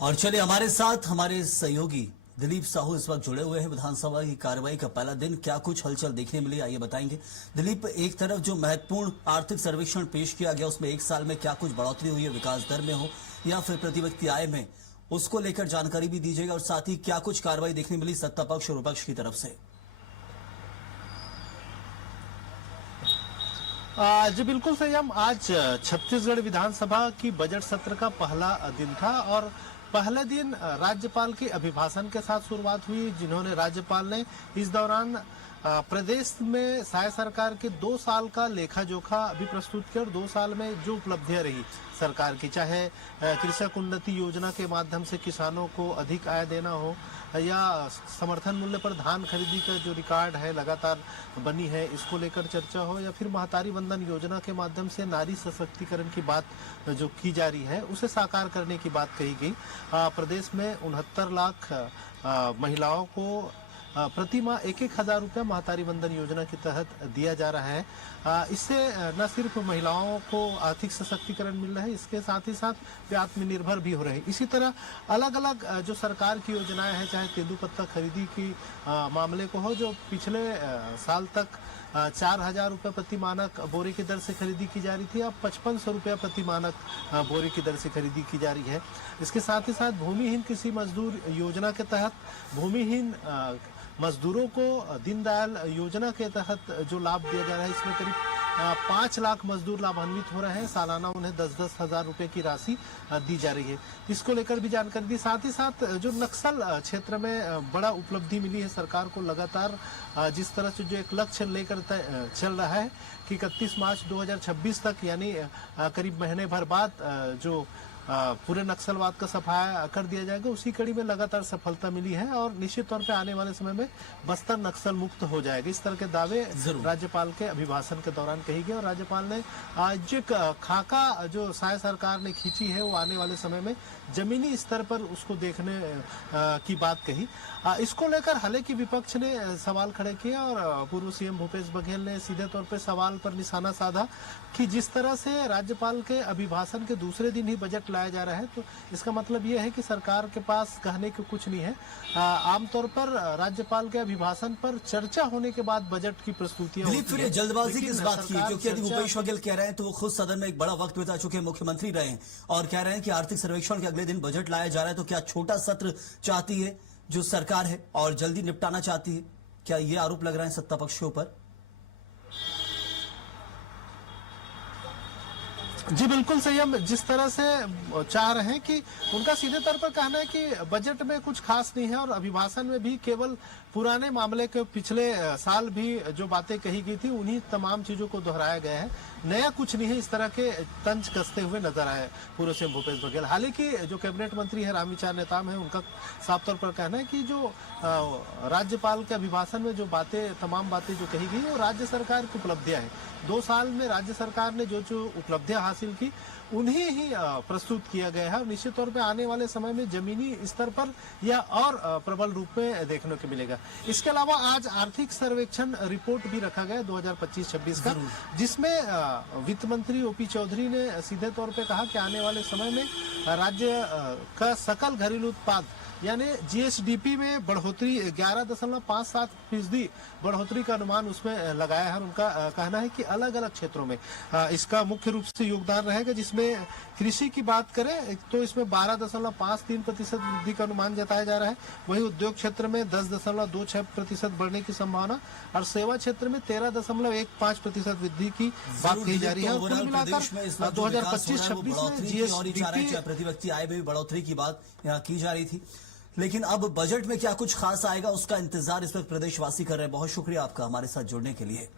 और चलिए हमारे साथ हमारे सहयोगी दिलीप साहू इस वक्त जुड़े हुए हैं। विधानसभा की कार्रवाई का पहला दिन, क्या कुछ हलचल देखने मिली, आइए बताएंगे। दिलीप, एक तरफ जो महत्वपूर्ण आर्थिक सर्वेक्षण पेश किया गया उसमें एक साल में क्या कुछ बढ़ोतरी हुई है, विकास दर में हो या फिर प्रति व्यक्ति आय में, उसको लेकर जानकारी भी दीजिएगा। और साथ ही क्या कुछ कार्रवाई देखने मिली सत्ता पक्ष और विपक्ष की तरफ से। जी बिल्कुल सही। हम आज छत्तीसगढ़ विधानसभा की बजट सत्र का पहला दिन था और पहले दिन राज्यपाल के अभिभाषण के साथ शुरुआत हुई, जिन्होंने राज्यपाल ने इस दौरान प्रदेश में शायद सरकार के 2 साल का लेखा जोखा भी प्रस्तुत किया और 2 साल में जो उपलब्धियां रही सरकार की, चाहे कृषक उन्नति योजना के माध्यम से किसानों को अधिक आय देना हो या समर्थन मूल्य पर धान खरीदी का जो रिकॉर्ड है लगातार बनी है इसको लेकर चर्चा हो, या फिर महतारी वंदन योजना के माध्यम से नारी सशक्तिकरण की बात जो की जा रही है उसे साकार करने की बात कही गई। प्रदेश में 69 लाख महिलाओं को प्रति माह 1,000 रुपया महतारी वंदन योजना के तहत दिया जा रहा है। इससे न सिर्फ महिलाओं को आर्थिक सशक्तिकरण मिल रहा है, इसके साथ ही साथ वे आत्मनिर्भर भी हो रहे हैं। इसी तरह अलग अलग जो सरकार की योजनाएं हैं, चाहे तेंदुपत्ता खरीदी की मामले को हो, जो पिछले साल तक 4,000 रुपये प्रति मानक बोरे की दर से खरीदी की जा रही थी, अब 5,500 रुपया प्रति मानक बोरे की दर से खरीदी की जा रही है। इसके साथ ही साथ भूमिहीन कृषि मजदूर योजना के तहत भूमिहीन मजदूरों को दीनदयाल योजना के तहत जो लाभ दिया जा रहा है, इसमें करीब 5 लाख मजदूर लाभान्वित हो रहे हैं। सालाना उन्हें 10-10 हजार रुपए की राशि दी जा रही है। इसको लेकर भी जानकारी दी। साथ ही साथ जो नक्सल क्षेत्र में बड़ा उपलब्धि मिली है सरकार को, लगातार जिस तरह से जो एक लक्ष्य लेकर चल रहा है कि 31 मार्च 2026 तक, यानी करीब महीने भर बाद जो पूरे नक्सलवाद का सफाया कर दिया जाएगा, उसी कड़ी में लगातार सफलता मिली है और निश्चित तौर पे आने वाले समय में बस्तर नक्सल मुक्त हो जाएगा। इस तरह के दावे राज्यपाल के अभिभाषण के दौरान कही गई और राज्यपाल ने आज एक खाका जो शायद सरकार ने खींची है वो आने वाले समय में जमीनी स्तर पर उसको देखने की बात कही। इसको लेकर हालांकि विपक्ष ने सवाल खड़े किए और पूर्व सीएम भूपेश बघेल ने सीधे तौर पर सवाल पर निशाना साधा कि जिस तरह से राज्यपाल के अभिभाषण के दूसरे दिन ही बजट लाया जा रहा है, तो इसका मतलब यह है कि सरकार के पास कहने को कुछ नहीं है। आमतौर पर राज्यपाल के अभिभाषण पर चर्चा होने के बाद बजट की प्रस्तुतियां होती हैं। जल्दबाजी किस बात की, क्योंकि यदि भूपेश बघेल कह रहे हैं तो वो खुद सदन में एक बड़ा वक्त बिता चुके मुख्यमंत्री रहे हैं और कह रहे हैं कि आर्थिक सर्वेक्षण के अगले दिन बजट लाया जा रहा है, तो क्या छोटा सत्र चाहती है जो सरकार है और जल्दी निपटाना चाहती है? क्या ये आरोप लग रहा है सत्ता पक्ष के ऊपर? जी बिल्कुल सही। हम जिस तरह से चाह रहे हैं कि उनका सीधे तौर पर कहना है कि बजट में कुछ खास नहीं है और अभिभाषण में भी केवल पुराने मामले के पिछले साल भी जो बातें कही गई थी उन्हीं तमाम चीजों को दोहराया गया है, नया कुछ नहीं है। इस तरह के तंज कसते हुए नजर आए पूर्व सीएम भूपेश बघेल। हालांकि जो कैबिनेट मंत्री है रामविचार नेताम है, उनका साफ तौर पर कहना है कि जो राज्यपाल के अभिभाषण में जो तमाम बातें जो कही गई वो राज्य सरकार की उपलब्धियां हैं। 2 साल में राज्य सरकार ने जो उपलब्धियां हासिल की उन्हें ही प्रस्तुत किया गया है। निश्चित तौर पे आने वाले समय में जमीनी स्तर पर यह और प्रबल रूप में देखने को मिलेगा। इसके अलावा आज आर्थिक सर्वेक्षण रिपोर्ट भी रखा गया 2025-26 का, जिसमें वित्त मंत्री ओपी चौधरी ने सीधे तौर पे कहा कि आने वाले समय में राज्य का सकल घरेलू उत्पाद यानी जीएसडीपी में बढ़ोतरी 11.57% बढ़ोतरी का अनुमान उसमें लगाया है। उनका कहना है कि अलग अलग क्षेत्रों में इसका मुख्य रूप से योगदान रहेगा, जिसमें कृषि की बात करें तो इसमें 12.53% वृद्धि का अनुमान जताया जा रहा है। वहीं उद्योग क्षेत्र में 10.26% बढ़ने की संभावना और सेवा क्षेत्र में 13.15% वृद्धि की बात कही जा रही है। कुल मिलाकर 2025-26 में जीएसडीपी प्रति व्यक्ति आय में भी बढ़ोतरी की बात यहाँ की जा रही थी, लेकिन अब बजट में क्या कुछ खास आएगा उसका इंतजार इस वक्त प्रदेशवासी कर रहे हैं। बहुत शुक्रिया आपका हमारे साथ जुड़ने के लिए।